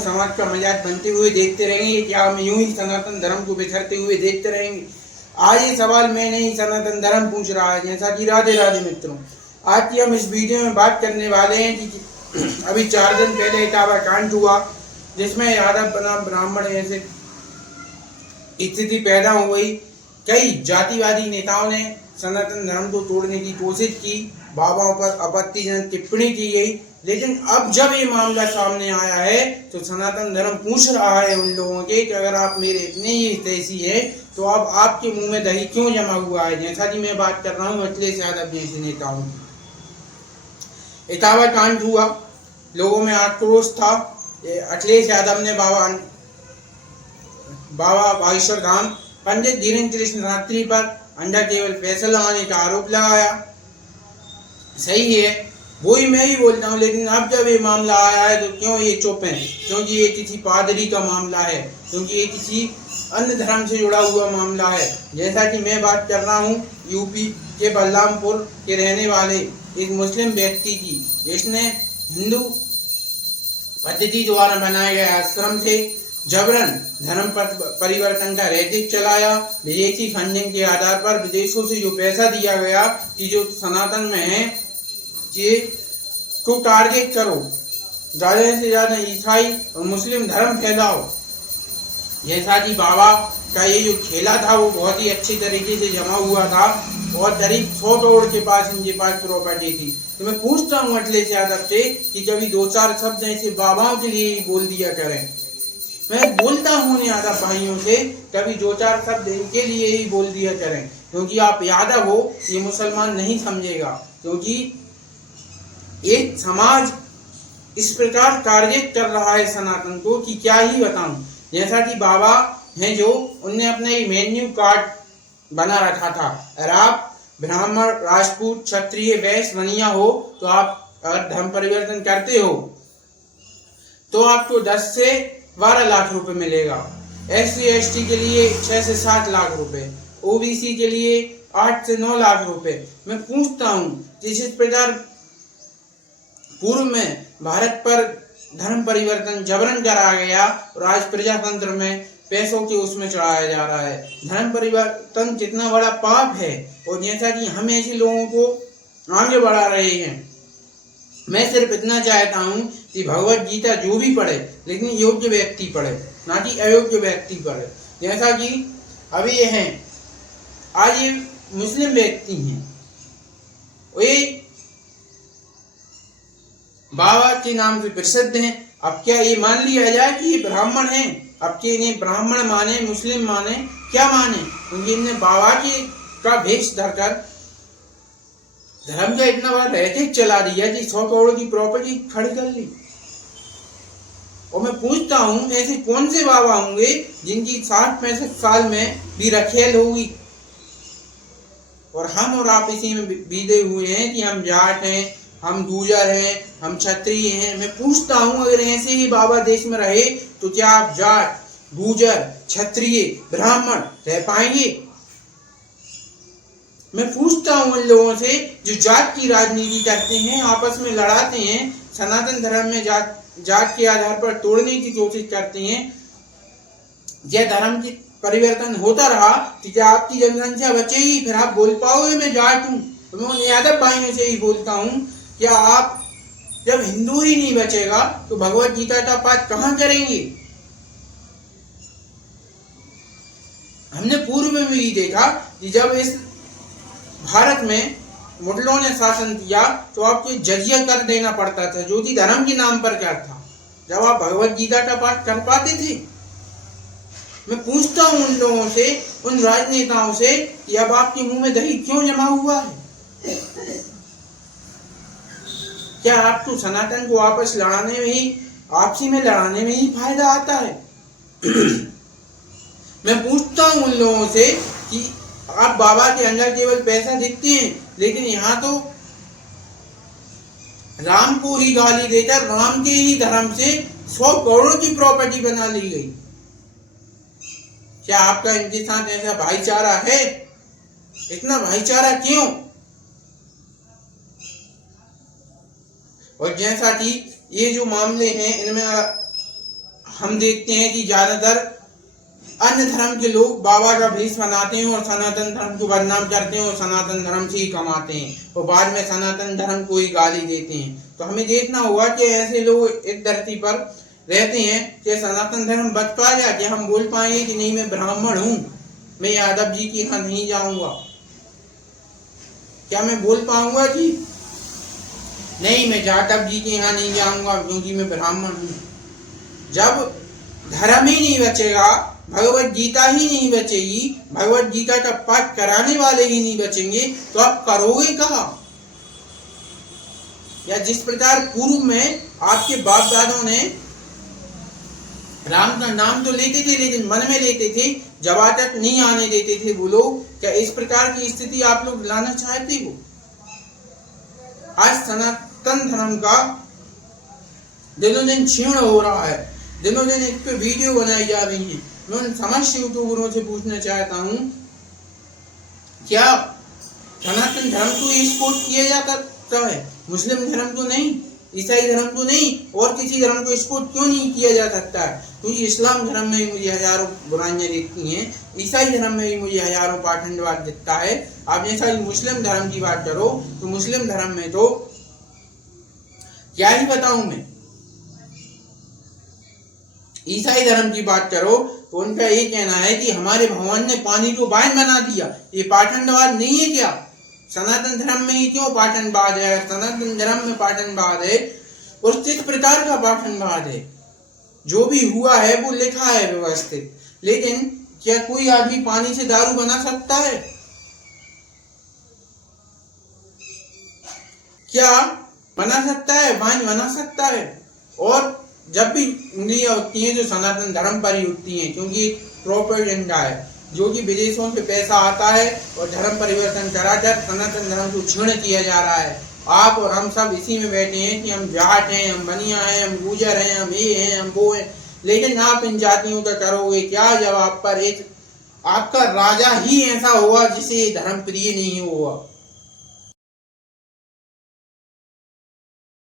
समाज का मजाक बनते हुए देखते रहेंगे, क्या हम यूं ही सनातन धर्म को बिखरते हुए देखते रहेंगे? आज ये सवाल मैं नहीं, सनातन धर्म पूछ रहा है। जैसा कि राधे राधे मित्रों, आज की हम इस वीडियो में बात करने वाले हैं कि अभी 4 दिन पहले इटावा कांड हुआ, जिसमें यादव बनाम ब्राह्मण ऐसे स्थिति पैदा हो गई। कई जातिवादी नेताओं ने सनातन धर्म को तोड़ने की कोशिश की, बाबाओं पर आपत्तिजनक टिप्पणी की गई, लेकिन अब जब ये मामला सामने आया है तो सनातन धर्म पूछ रहा है उन लोगों के कि अगर आप मेरे इतने ही हितैषी है तो अब आपके मुंह में दही क्यों जमा हुआ है? जैसा कि मैं बात कर रहा हूँ अखिलेश यादव जैसे नेताओं की। इटावा कांड हुआ, लोगों में आक्रोश था। अखिलेश यादव ने बाबा बागेश्वर धाम पंडित धीरेन्द्र कृष्ण शास्त्री पर अंडा टेबल पैसा लगाने का आरोप लगाया। सही है, वही मैं ही बोलता हूँ, लेकिन अब जब ये मामला आया है तो क्यों ये चुप है? क्योंकि ये किसी पादरी का मामला है, क्योंकि ये किसी अन्य धर्म से जुड़ा हुआ मामला है। जैसा कि मैं बात कर रहा हूँ यूपी के बलरामपुर के रहने वाले एक मुस्लिम व्यक्ति की, जिसने हिंदू पद्धति द्वारा बनाए गए आश्रम से जबरन धर्म परिवर्तन का रैकेट चलाया। विदेशी फंडिंग के आधार पर विदेशों से जो पैसा दिया गया कि जो सनातन में है कि को टारगेट करो, ज़्यादा से ज़्यादा ईसाई और मुस्लिम धर्म फैलाओ। जैसा कि बाबा का ये जो खेला था वो बहुत ही अच्छी तरीके से जमा हुआ था और करीब 100 करोड़ के पास इनके पास प्रॉपर्टी थी। तो मैं पूछता हूँ अखिलेश यादव से कि कभी 2-4 शब्द ऐसे बाबाओं के लिए ही बोल दिया करें। मैं बोलता हूँ यादव भाइयों से, कभी 2-4 शब्द इनके लिए ही बोल दिया करें, क्योंकि आप यादव हो, ये मुसलमान नहीं समझेगा। क्योंकि एक समाज इस प्रकार टारगेट कर रहा है सनातन को कि क्या ही बताऊं। जैसा कि बाबा हैं जो उनने अपने मेन्यू कार्ड बना रखा था, अगर आप ब्राह्मण, राजपूत, क्षत्रिय, वैश्य, वनिया हो तो आप अगर धर्म परिवर्तन करते हो तो आपको 10 से 12 लाख रुपए मिलेगा। SC ST के लिए 6 से 7 लाख रुपए, OBC के लिए 8 से 9 लाख रुपए। मैं पूछता हूँ जिस प्रकार पूर्व में भारत पर धर्म परिवर्तन जबरन करा गया और आज प्रजातंत्र में पैसों के उसमें चढ़ाया जा रहा है, धर्म परिवर्तन कितना बड़ा पाप है। और जैसा कि हम ऐसे लोगों को आगे बढ़ा रहे हैं, मैं सिर्फ इतना चाहता हूँ कि भगवत गीता जो भी पढ़े लेकिन योग्य व्यक्ति पढ़े, ना कि अयोग्य व्यक्ति पढ़े। जैसा कि अभी ये हैं, आज ये मुस्लिम व्यक्ति हैं, वे बाबा के नाम से प्रसिद्ध हैं। अब क्या ये मान लिया जाए कि ये ब्राह्मण हैं? अब क्या इन्हें ब्राह्मण माने, मुस्लिम माने, क्या माने? क्योंकि इन्हें बाबा का भेष धरकर धर्म का इतना बड़ा रैकेट चला दिया कि 100 करोड़ की प्रॉपर्टी खड़ी कर ली। और मैं पूछता हूँ ऐसे कौन से बाबा होंगे जिनकी 60-65 साल में भी रखेल होगी? और हम और आप इसी में बीते हुए हैं कि हम जाट हैं, हम गुर्जर हैं, हम क्षत्रिय हैं। मैं पूछता हूँ अगर ऐसे ही बाबा देश में रहे तो क्या आप जाट, गुर्जर, क्षत्रिय, ब्राह्मण रह पाएंगे? मैं पूछता हूँ उन लोगों से जो जात की राजनीति करते हैं, आपस में लड़ाते हैं, सनातन धर्म में जात के आधार पर तोड़ने की कोशिश करते हैं। यह धर्म की परिवर्तन होता रहा कि क्या आपकी जनसंख्या बचेगी? फिर आप बोल पाओगे मैं जाट हूँ? तो मैं उन यादव भाइयों से ही बोलता हूँ, क्या आप जब हिंदू ही नहीं बचेगा तो भगवत गीता का पाठ कहाँ करेंगे? हमने पूर्व में भी देखा कि जब इस भारत में मुगलों ने शासन किया तो आपको जजिया कर देना पड़ता था, जो कि धर्म के नाम पर क्या था, जब आप भगवत गीता का पाठ कर पाते थे। मैं पूछता हूँ उन लोगों से, उन राजनेताओं से कि अब आपके मुंह में दही क्यों जमा हुआ है? क्या आपको सनातन को आपस लड़ाने में ही, आपसी में लड़ाने में ही फायदा आता है? मैं पूछता हूँ उन लोगों से कि आप बाबा के अंदर केवल पैसा देखते हैं, लेकिन यहाँ तो राम को ही गाली देकर राम के ही धर्म से 100 करोड़ की प्रॉपर्टी बना ली गई। क्या आपका इनके साथ ऐसा भाईचारा है? इतना भाईचारा क्यों? और जैसा कि ये जो मामले हैं इनमें हम देखते हैं कि ज्यादातर अन्य धर्म के लोग बाबा का भेष बनाते हैं और सनातन धर्म को बदनाम करते हैं और सनातन धर्म से ही कमाते हैं और बाद में सनातन धर्म को ही गाली देते हैं। तो हमें देखना होगा कि ऐसे लोग इस धरती पर रहते हैं कि सनातन धर्म बच पाएगा, कि हम बोल पाएंगे कि नहीं मैं ब्राह्मण हूँ, मैं यादव जी के यहाँ नहीं जाऊंगा? क्या मैं बोल पाऊंगा कि नहीं मैं जाटव जी के यहाँ नहीं जाऊंगा क्योंकि मैं ब्राह्मण हूँ? जब धर्म ही नहीं बचेगा, भगवत गीता ही नहीं बचेगी, भगवत गीता का पाठ कराने वाले ही नहीं बचेंगे, तो आप करोगे कहाँ? या जिस प्रकार पूर्व में आपके बाप दादों ने राम का नाम तो लेते थे लेकिन मन में लेते थे, जब तक नहीं आने देते थे वो लोग, क्या इस प्रकार की स्थिति आप लोग लाना चाहते हो? आज सनातन धर्म का दिनों दिन क्षीण हो रहा है, दिनों दिन इस पे वीडियो बनाई जा रही है। मैं उन समस्त यूट्यूबरों से पूछना चाहता हूँ, क्या सनातन धर्म को स्पोर्ट किया जा सकता है? मुस्लिम धर्म को नहीं, ईसाई धर्म को नहीं, और किसी धर्म को स्पोर्ट क्यों नहीं किया जा सकता है? क्योंकि इस्लाम धर्म में भी मुझे हजारों बुराइयां दिखती हैं, ईसाई धर्म में भी मुझे हजारों पाखंडवाद दिखता है। आप जैसा मुस्लिम धर्म की बात करो तो मुस्लिम धर्म में तो क्या ही बताऊं मैं। ईसाई धर्म की बात करो तो उनका ये कहना है कि हमारे भगवान ने पानी को वाइन बना दिया। ये पाखंडवाद नहीं है क्या? सनातन धर्म में ही क्यों पाखंडवाद है? सनातन धर्म में पाखंडवाद है और किस प्रकार का पाखंडवाद है? जो भी हुआ है वो लिखा है व्यवस्थित, लेकिन क्या कोई आदमी पानी से दारू बना सकता है? क्या बना सकता है? वाइन बना सकता है? और जब भी उंगलियां उठती हैं जो सनातन धर्म पर ही उठती हैं, क्योंकि प्रोपेगेंडा है जो कि विदेशों से पैसा आता है और धर्म परिवर्तन कराकर सनातन धर्म को क्षीण किया जा रहा है। आप और हम सब इसी में बैठे हैं कि हम जाट हैं, हम बनिया हैं, हम गुजर हैं, हम ये हैं, हम वो हैं, लेकिन आप इन जातियों का करोगे क्या जब आप पर एक आपका राजा ही ऐसा हुआ जिसे धर्म प्रिय नहीं हुआ?